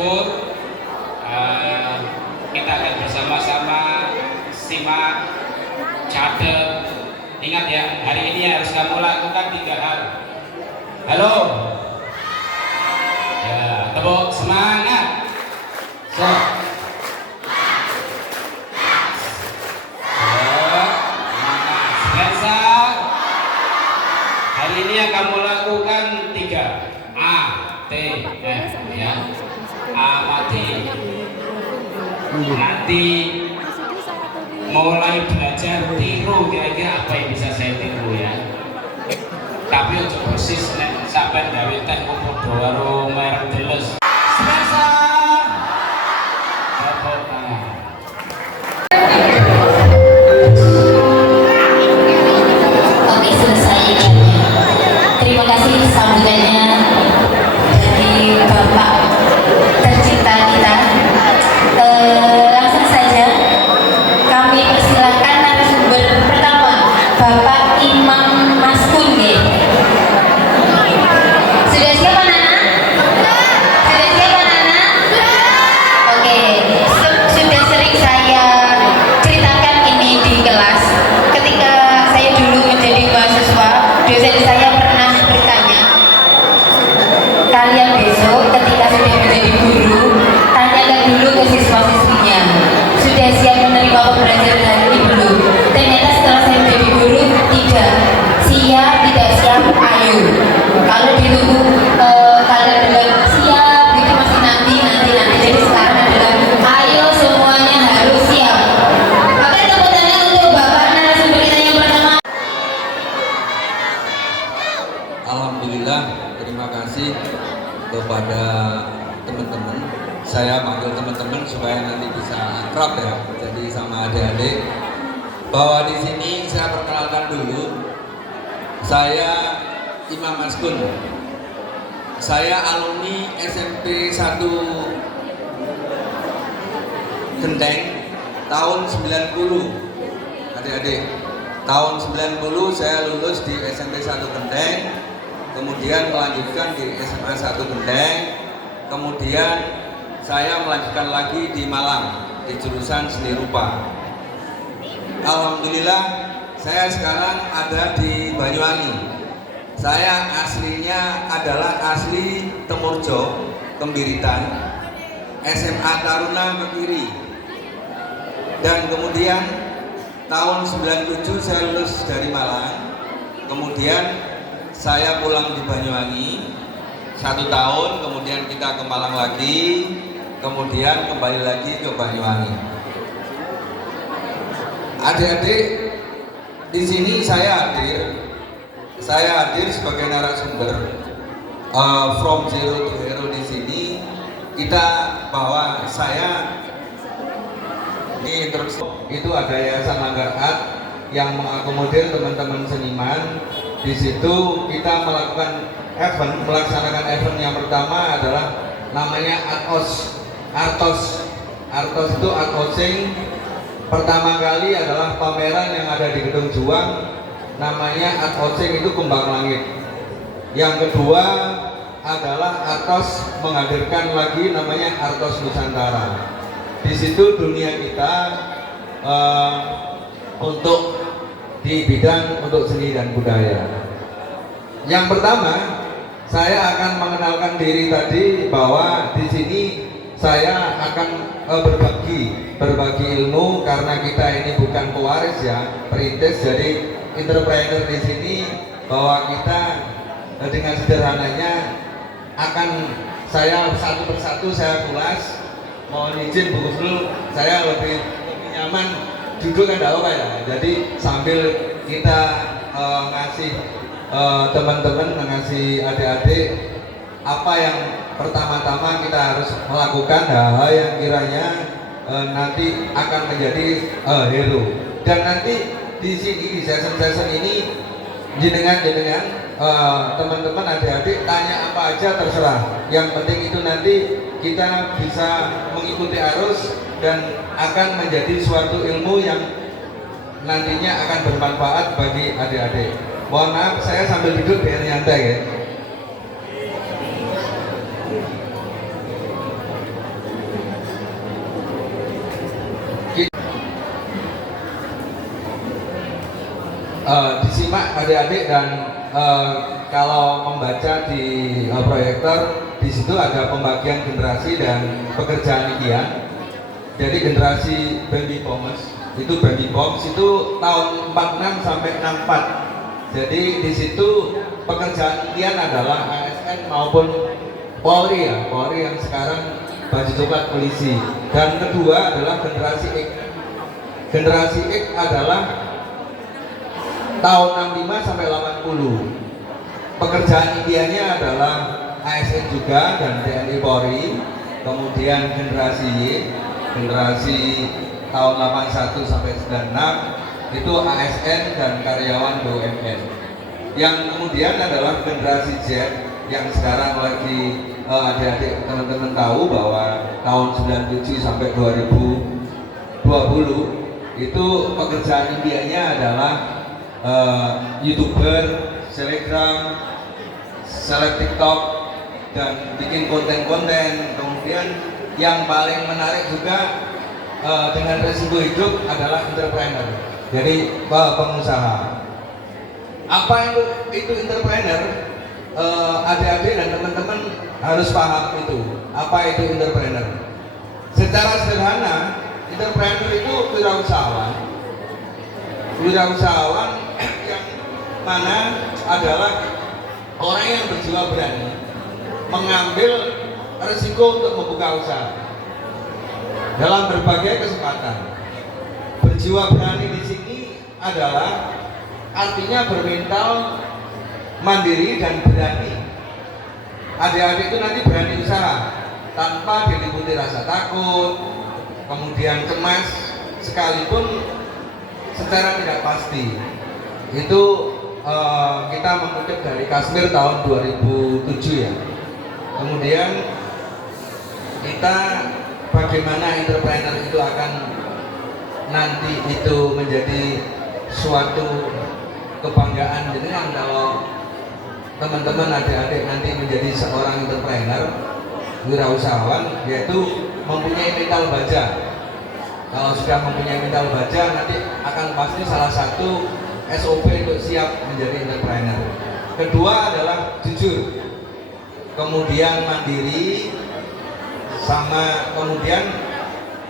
sumur. Kita akan bersama-sama simak, catat. Ingat ya, hari ini harus kamu lakukan 3 hal. Halo. Ya, tepuk semangat. So. Hari ini yang kamu lakukan 3 A, T, F ya. Amati. Nanti mulai belajar tiru, kira-kira apa yang bisa saya tiru ya. Tapi untuk persis sampai dari teh podo karo merek Deles. Selesa. Oke, selesai. Terima kasih sambutannya dari Bapak tercinta kita. Langsung saja kami persilakan narasumber pertama, Bapak Imam Maskun. Sudah siap anak-anak? Sudah siap anak-anak? Oke, sudah sering saya ceritakan ini di kelas. Ketika saya dulu menjadi mahasiswa, dosen saya pernah bertanya, kalian besok ketika sudah menjadi guru, tanyakan dulu ke siswa-siswinya, sudah siap menerima pembelajaran hari ini belum? Ternyata setelah saya menjadi guru, tidak siap, tidak siap, ayo. Kalau ditunggu kalian bilang siap, itu masih nanti. Jadi sekarang adalah ayo, semuanya harus siap. Oke, tepuk tangan untuk Bapak narasumber kita yang pertama. Alhamdulillah, terima kasih kepada teman-teman. Saya panggil teman-teman supaya nanti bisa akrab ya. Jadi sama adik-adik. Bahwa di sini saya perkenalkan dulu. Saya Imam Maskun. Saya alumni SMP 1 Genteng tahun 90. Adik-adik, tahun 90 saya lulus di SMP 1 Genteng. Kemudian melanjutkan di SMA 1 Genteng, kemudian saya melanjutkan lagi di Malang di jurusan seni rupa. Alhamdulillah, saya sekarang ada di Banyuwangi. Saya aslinya adalah asli Temurjo, Kembiritan, SMA Taruna Kekiri. Dan kemudian tahun 97 saya lulus dari Malang. Kemudian saya pulang di Banyuwangi 1 tahun, kemudian kita ke Malang lagi, kemudian kembali lagi ke Banyuwangi. Adik-adik, di sini saya hadir sebagai narasumber from zero to hero. Di sini kita bahwa saya di instruksi itu ada Yayasan Langgar Art yang mengakomodir teman-teman seniman. Di situ kita melaksanakan event yang pertama adalah namanya Artos itu art hosting. Pertama kali adalah pameran yang ada di Gedung Juang, namanya art hosting itu Kembang Langit. Yang kedua adalah Artos menghadirkan lagi namanya Artos Nusantara. Di situ dunia kita untuk di bidang untuk seni dan budaya. Yang pertama, saya akan mengenalkan diri tadi bahwa di sini saya akan berbagi ilmu karena kita ini bukan pewaris ya, perintis. Jadi entrepreneur di sini bahwa kita dengan sederhananya akan saya satu persatu saya kulas. Mohon izin Bu Gusnul, saya lebih nyaman duduk kan enggak apa ya. Jadi sambil kita ngasih teman-teman, ngasih adik-adik apa yang pertama-tama kita harus melakukan, hal yang kiranya nanti akan menjadi hero. Dan nanti di sini di session ini jenengan teman-teman adik-adik tanya apa aja terserah. Yang penting itu nanti kita bisa mengikuti arus dan akan menjadi suatu ilmu yang nantinya akan bermanfaat bagi adik-adik. Mohon maaf, saya sambil duduk biar nyantai ya. disimak adik-adik dan kalau membaca di proyektor di situ ada pembagian generasi dan pekerjaan impian. Jadi generasi baby boomers itu tahun 46 sampai 64. Jadi di situ pekerjaan impian adalah ASN maupun Polri yang sekarang baju coklat polisi. Dan kedua adalah generasi X. Generasi X adalah tahun 65 sampai 80. Pekerjaan impiannya adalah ASN juga dan TNI Polri. Kemudian generasi Y, generasi tahun 81 sampai 96 itu ASN dan karyawan BUMN. Yang kemudian adalah generasi Z yang sekarang lagi adik-adik teman-teman tahu bahwa tahun 97 sampai 2020 itu pekerjaan impiannya adalah YouTuber, selebgram, seleb TikTok dan bikin konten-konten. Kemudian yang paling menarik juga dengan resiko hidup adalah entrepreneur, jadi pengusaha. Apa itu entrepreneur? Adik-adik dan teman-teman harus paham itu. Apa itu entrepreneur? Secara sederhana, entrepreneur itu wirausahawan. Wirausahawan yang mana adalah orang yang berjiwa berani mengambil risiko untuk membuka usaha dalam berbagai kesempatan. Berjiwa berani di sini adalah artinya bermental mandiri dan berani. Adik-adik itu nanti berani usaha tanpa diliputi rasa takut, kemudian cemas, sekalipun secara tidak pasti. Itu kita mengutip dari Kashmir tahun 2007 ya. Kemudian kita bagaimana entrepreneur itu akan nanti itu menjadi suatu kebanggaan jenengan kalau teman-teman adik-adik nanti menjadi seorang entrepreneur, wirausahawan, yaitu mempunyai mental baja. Kalau sudah mempunyai mental baja, nanti akan pasti salah satu SOP untuk siap menjadi entrepreneur. Kedua adalah jujur, kemudian mandiri, sama kemudian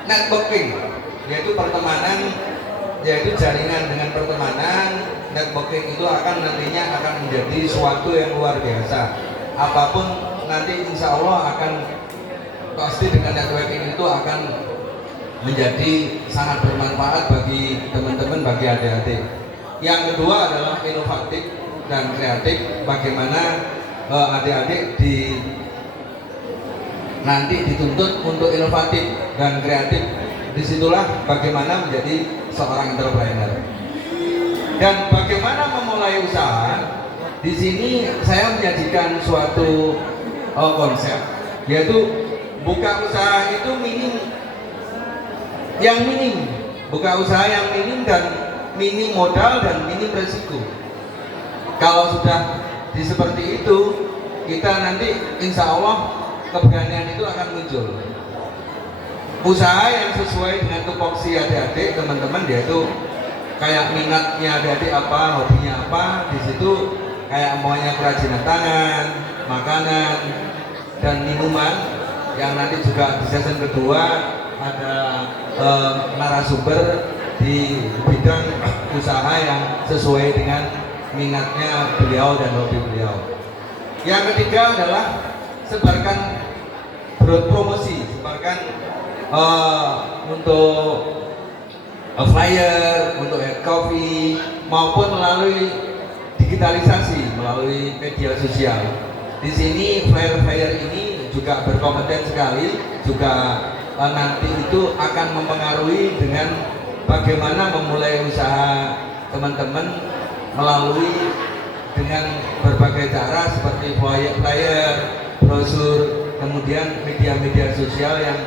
networking, yaitu pertemanan, yaitu jaringan. Dengan pertemanan, networking itu akan nantinya akan menjadi suatu yang luar biasa. Apapun nanti insya Allah akan pasti dengan networking itu akan menjadi sangat bermanfaat bagi teman-teman, bagi adik-adik. Yang kedua adalah inovatif dan kreatif. Bagaimana adik-adik nanti dituntut untuk inovatif dan kreatif. Disitulah bagaimana menjadi seorang entrepreneur. Dan bagaimana memulai usaha. Di sini saya menyajikan suatu konsep, yaitu buka usaha itu buka usaha yang minim dan minim modal dan minim resiko. Kalau sudah seperti itu, kita nanti insya Allah keberanian itu akan muncul. Usaha yang sesuai dengan tupoksi adik-adik teman-teman, yaitu kayak minatnya adik-adik apa, hobinya apa, di situ kayak maunya kerajinan tangan, makanan, dan minuman. Yang nanti juga di season kedua ada narasumber di bidang usaha yang sesuai dengan minatnya beliau dan hobi beliau. Yang ketiga adalah sebarkan promosi, sebarkan untuk flyer, untuk head coffee, maupun melalui digitalisasi, melalui media sosial. Di sini flyer-flyer ini juga berkompeten sekali, juga nanti itu akan mempengaruhi dengan bagaimana memulai usaha teman-teman melalui dengan berbagai cara seperti flyer, brosur, kemudian media-media sosial yang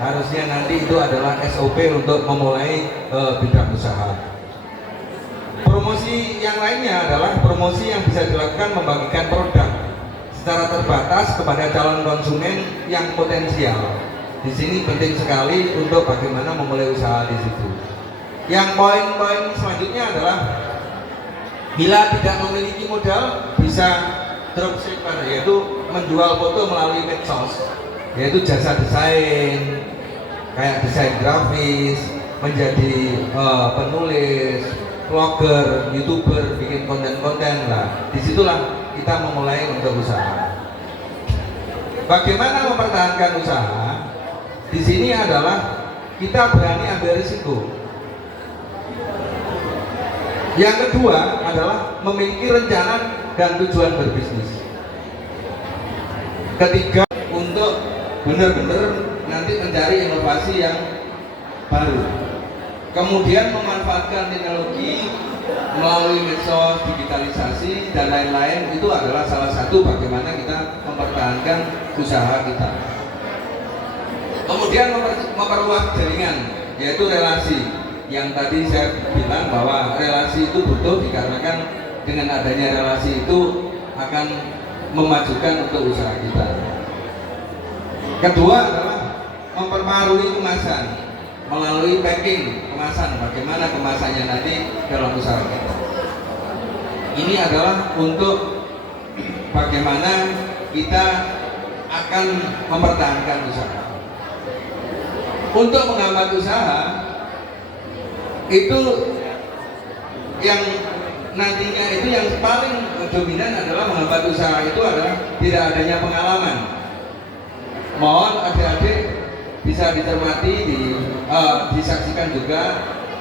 harusnya nanti itu adalah SOP untuk memulai bidang usaha. Promosi yang lainnya adalah promosi yang bisa dilakukan membagikan produk secara terbatas kepada calon konsumen yang potensial. Di sini penting sekali untuk bagaimana memulai usaha di situ. Yang poin-poin selanjutnya adalah Bila tidak memiliki modal, bisa dropshipper, yaitu menjual foto melalui medsos, yaitu jasa desain, kayak desain grafis, menjadi penulis, vlogger, youtuber, bikin konten-konten lah. Disitulah kita memulai untuk usaha. Bagaimana mempertahankan usaha? Di sini adalah kita berani ambil risiko. Yang kedua adalah memiliki rencana dan tujuan berbisnis. Ketiga, untuk benar-benar nanti mencari inovasi yang baru. Kemudian memanfaatkan teknologi melalui medsos, digitalisasi dan lain-lain, itu adalah salah satu bagaimana kita mempertahankan usaha kita. Kemudian memperluas jaringan, yaitu relasi. Yang tadi saya bilang bahwa relasi itu butuh, dikarenakan dengan adanya relasi itu akan memajukan untuk usaha kita. Kedua adalah memperbarui kemasan melalui packing kemasan, bagaimana kemasannya nanti dalam usaha kita. Ini adalah untuk bagaimana kita akan mempertahankan usaha. Untuk menghambat usaha itu yang nantinya itu yang paling dominan adalah menghambat usaha itu adalah tidak adanya pengalaman. Mohon adik-adik bisa dicermati, disaksikan juga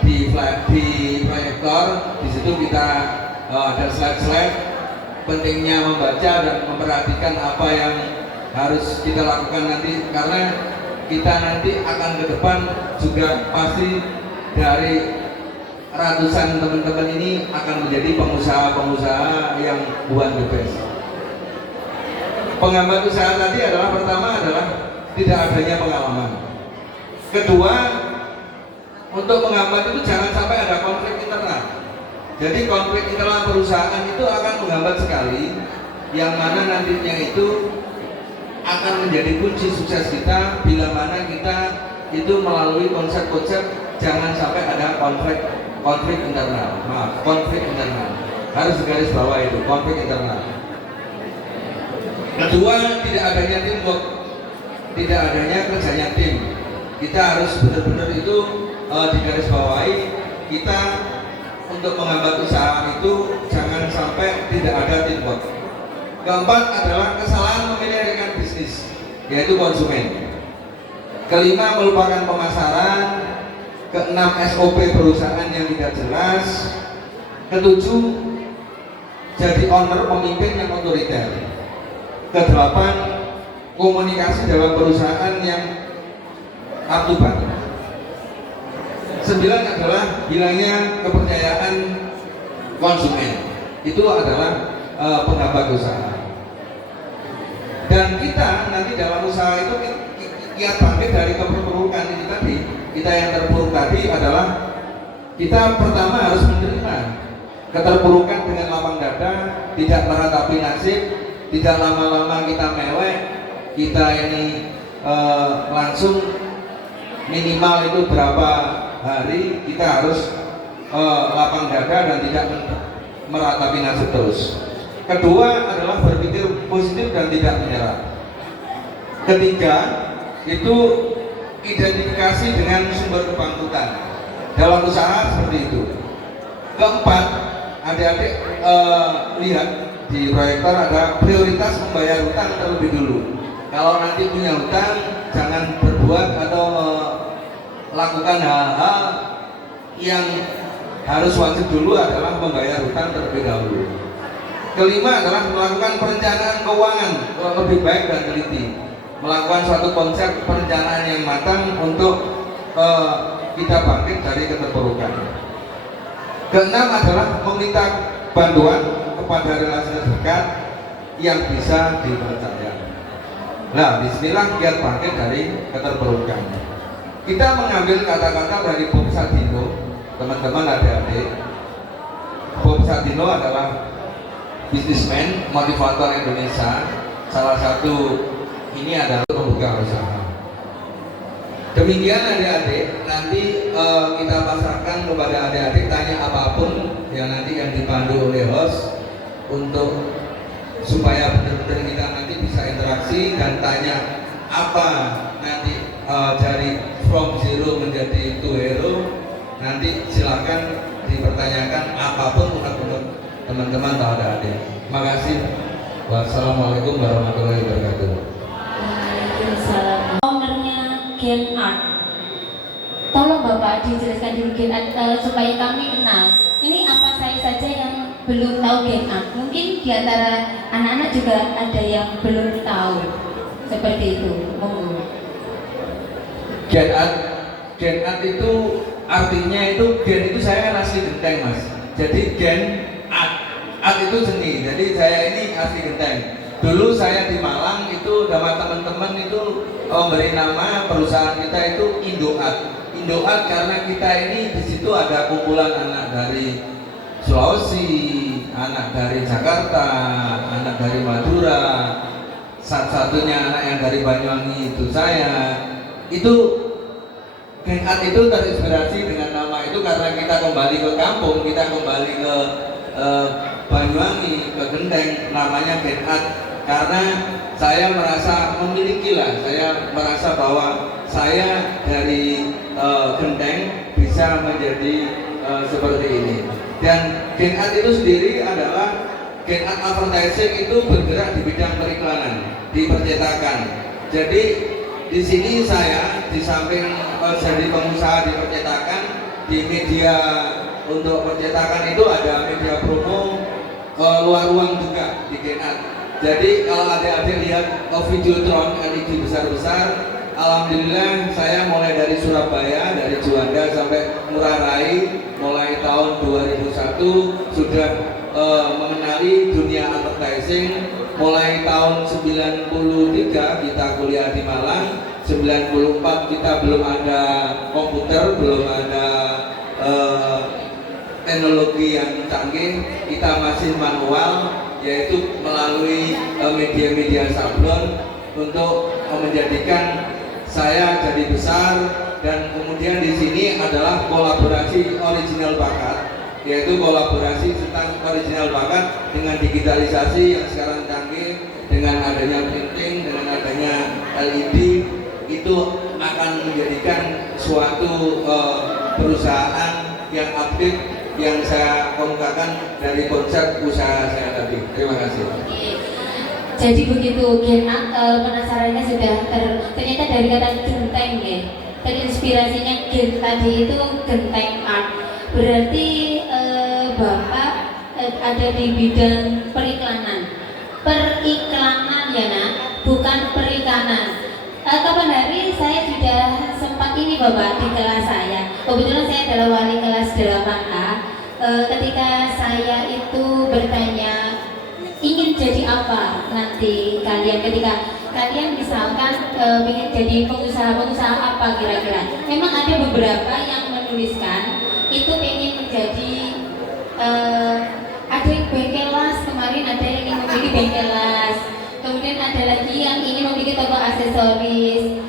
di proyektor. Di situ kita ada slide-slide pentingnya membaca dan memperhatikan apa yang harus kita lakukan nanti, karena kita nanti akan ke depan juga pasti dari ratusan teman-teman ini akan menjadi pengusaha-pengusaha yang one the best. Penghambat usaha tadi adalah, pertama adalah tidak adanya pengalaman. Kedua, untuk menghambat itu jangan sampai ada konflik internal. Jadi konflik internal perusahaan itu akan menghambat sekali, yang mana nantinya itu akan menjadi kunci sukses kita bila mana kita itu melalui konsep-konsep. Jangan sampai ada konflik internal. Konflik internal harus digaris bawah, itu konflik internal. Kedua, tidak adanya teamwork, tidak adanya kerjanya tim. Kita harus benar-benar itu digaris bawahi. Kita untuk menghambat usaha itu jangan sampai tidak ada teamwork. Keempat adalah kesalahan memilih rekan bisnis, yaitu konsumen. Kelima, melupakan pemasaran. Keenam, SOP perusahaan yang tidak jelas. Ketujuh, jadi owner, pemimpin yang otoriter. Kedelapan, komunikasi dalam perusahaan yang akubat. 9 adalah hilangnya kepercayaan konsumen. Itu adalah penghambat usaha. Dan kita nanti dalam usaha itu kiat bangkit dari keterpurukan ini tadi. Kita yang terpuruk tadi adalah kita pertama harus menerima keterpurukan dengan lapang dada, tidak meratapi nasib, tidak lama-lama kita mewek, kita ini langsung minimal itu berapa hari kita harus lapang dada dan tidak meratapi nasib terus. Kedua adalah berpikir positif dan tidak menyerah. Ketiga itu identifikasi dengan sumber kebangkitan dalam usaha, seperti itu. Keempat, adik-adik lihat di proyektor ada prioritas membayar hutang terlebih dulu. Kalau nanti punya hutang, jangan berbuat atau melakukan hal-hal yang harus wajib dulu adalah membayar hutang terlebih dahulu. Kelima adalah melakukan perencanaan keuangan yang lebih baik dan teliti, melakukan suatu konsep perencanaan yang matang untuk kita bangkit dari keterpurukan. Keenam adalah meminta bantuan kepada relasi terdekat yang bisa dipercaya. Nah, bismillah kiat bangkit dari keterpurukan. Kita mengambil kata-kata dari Bob Sadino, teman-teman adik-adik. Bob Sadino adalah bisnismen, motivator Indonesia. Salah satu ini adalah pembuka usaha. Demikian adik-adik, nanti kita pasarkan kepada adik-adik, tanya apapun yang nanti yang dipandu oleh host untuk supaya benar-benar kita nanti bisa interaksi dan tanya apa nanti dari from zero menjadi to hero, nanti silakan dipertanyakan apapun menurut teman-teman atau adik-adik. Terima kasih. Wassalamualaikum warahmatullahi wabarakatuh. Waalaikumsalam. Ownernya Gen Art, tolong Bapak dijelaskan dulu Gen Art supaya kami kenal. Ini apa saja yang belum tahu Gen Art? Mungkin di antara anak-anak juga ada yang belum tahu. Seperti itu, monggo. Gen art itu artinya itu gen itu saya kan asli Genteng Mas. Jadi gen art itu seni. Jadi saya ini asli Genteng. Dulu saya di Malang itu sama teman-teman itu memberi nama perusahaan kita itu Indoart. Indoart karena kita ini di situ ada kumpulan anak dari Sulawesi, anak dari Jakarta, anak dari Madura. Satu-satunya anak yang dari Banyuwangi itu saya. Itu Gen Art itu terinspirasi dengan nama itu karena kita kembali ke kampung, kita kembali ke Banyuwangi, ke Genteng, namanya Gen Art karena saya merasa memiliki saya merasa bahwa saya dari Genteng bisa menjadi seperti ini. Dan Gen Art itu sendiri adalah Gen Art Advertising itu bergerak di bidang periklanan, di percetakan. Jadi di sini saya di samping jadi pengusaha di percetakan, di media untuk percetakan itu ada media promo luar ruang juga di Gen Art. Jadi kalau adik-adik lihat Videotron LED besar-besar, alhamdulillah saya mulai dari Surabaya, dari Juanda sampai Ngurah Rai, mulai tahun 2001 sudah mengenali dunia advertising. Mulai tahun 93 kita kuliah di Malang, 94 kita belum ada komputer, belum ada teknologi yang canggih, kita masih manual, yaitu melalui media-media sablon untuk menjadikan saya jadi besar. Dan kemudian di sini adalah kolaborasi original bakat, yaitu kolaborasi tentang original bakat dengan digitalisasi yang sekarang canggih, dengan adanya printing, dengan adanya LED, itu akan menjadikan suatu perusahaan yang update yang saya kemukakan dari konsep usaha saya tadi. Terima kasih. Jadi begitu Gen Art, penasarannya sudah ternyata dari kata genteng ya. Terinspirasinya Gen tadi itu Genteng Art. Berarti Bapak ada di bidang periklanan ya nak, bukan perikanan. Kapan hari saya sudah sempat ini Bapak di kelas saya. Kebetulan saya adalah wali kelas 8A. Ketika saya itu bertanya ingin jadi apa nanti kalian, ketika kalian misalkan ingin jadi pengusaha apa kira-kira. Memang ada beberapa yang menuliskan itu ingin menjadi ada yang bengkel las, kemarin ada yang ingin memiliki bengkel las, kemudian ada lagi yang ingin memiliki toko aksesoris.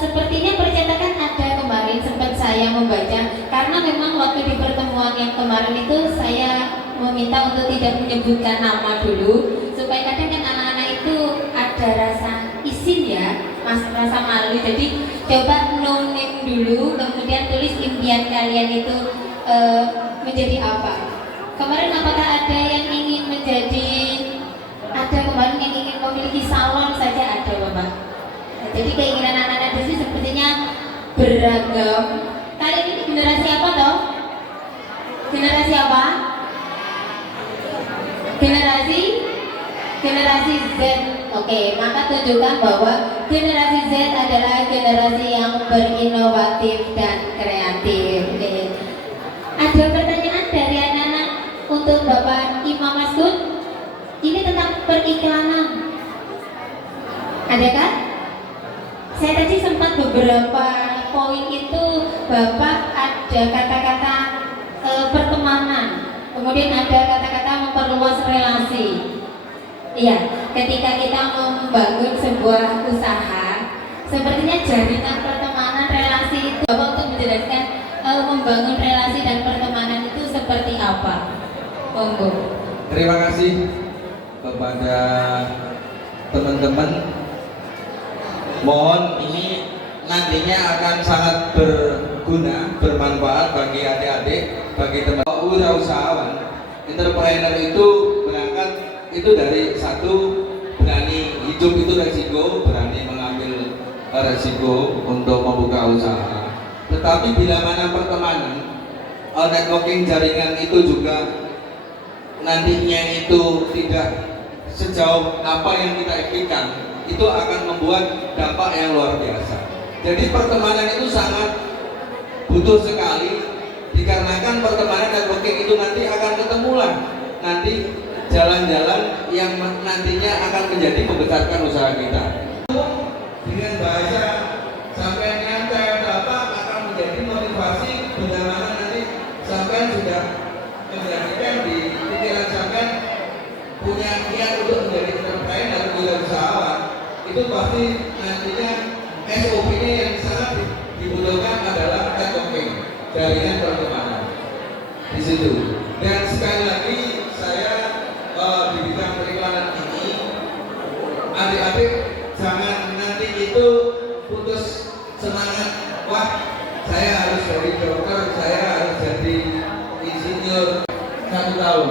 Sepertinya percetakan ada kemarin sempat saya membaca, karena memang waktu di pertemuan yang kemarin itu saya meminta untuk tidak menyebutkan nama dulu, supaya kadang kan anak-anak itu ada rasa izin ya, rasa malu. Jadi coba no name dulu, kemudian tulis impian kalian itu menjadi apa. Kemarin apakah ada yang ingin menjadi, ada kemarin yang ingin memiliki salon saja ada Bapak. Jadi keinginan anak-anak di sini sepertinya beragam. Kalian ini generasi apa toh? Generasi apa? Generasi Z. Oke, maka tunjukkan bahwa generasi Z adalah generasi yang berinovatif dan kreatif. Oke. Ada pertanyaan dari anak-anak untuk Bapak Imam Masud? Ini tentang periklanan. Ada kan? Saya tadi sempat beberapa poin itu Bapak ada kata-kata pertemanan, kemudian ada kata-kata memperluas relasi. Iya, ketika kita membangun sebuah usaha, sepertinya jaringan pertemanan relasi itu Bapak untuk menjelaskan membangun relasi dan pertemanan itu seperti apa? Monggo. Terima kasih kepada teman-teman. Mohon ini nantinya akan sangat berguna, bermanfaat bagi adik-adik, bagi teman wirausahawan. Entrepreneur itu berangkat itu dari satu, berani hidup itu resiko, berani mengambil resiko untuk membuka usaha. Tetapi bila mana pertemanan, networking jaringan itu juga nantinya itu tidak sejauh apa yang kita impikan, itu akan membuat dampak yang luar biasa. Jadi pertemanan itu sangat butuh sekali, dikarenakan pertemanan networking itu nanti akan ketemulah nanti jalan-jalan yang nantinya akan menjadi membesarkan usaha kita. Dengan bahasa sampai nyantai apa akan menjadi motivasi bila mana nanti sampai sudah menjadikan di pikiran sampai punya niat untuk menjadi entrepreneur atau usahawan, itu pasti nantinya SOP-nya yang sangat dibutuhkan adalah networking, jaringan pertemanan di situ. Dan sekali lagi saya di bidang periklanan ini, adik-adik jangan nanti itu putus semangat. Wah, saya harus jadi dokter, saya harus jadi insinyur 1 tahun.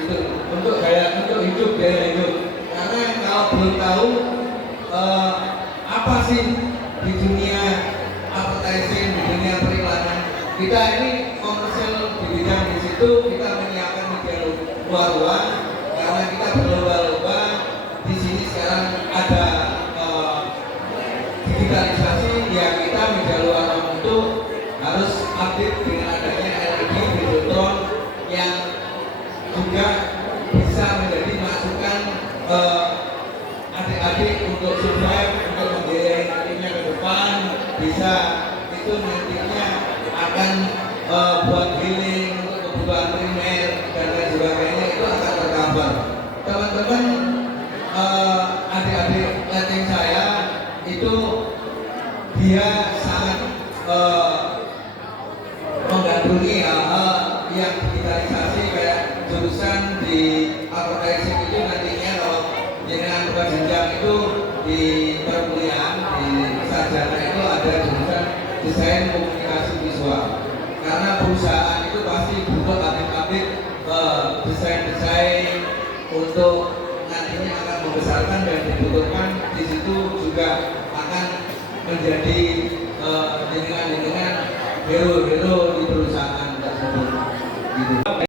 Itu untuk hidup gaya hidup. Karena kalau belum tahu apa sih di dunia advertising, di dunia periklanan, kita ini komersial di bidang di situ, kita menyiapkan media luar karena kita berlomba-lomba di sini sekarang ada digitalisasi, ya kita media luar itu harus update dengan adanya LED Videotron yang juga bisa menjadi masukan adik-adik untuk survive, untuk membiayai nantinya ke depan, bisa itu nantinya akan buat healing untuk kebutuhan primer dan lain sebagainya, itu akan tercover. Teman-teman, adik-adik letting saya itu dia sangat menggandrungi hal-hal yang digitalisasi kayak jurusan di advertising itu nantinya kalau dengan jenjang itu di perkuliahan di sarjana itu ada jurusan desain komunikasi visual, karena perusahaan itu pasti butuh atlet-atlet desain-desain untuk nantinya akan membesarkan dan dibutuhkan di situ juga akan menjadi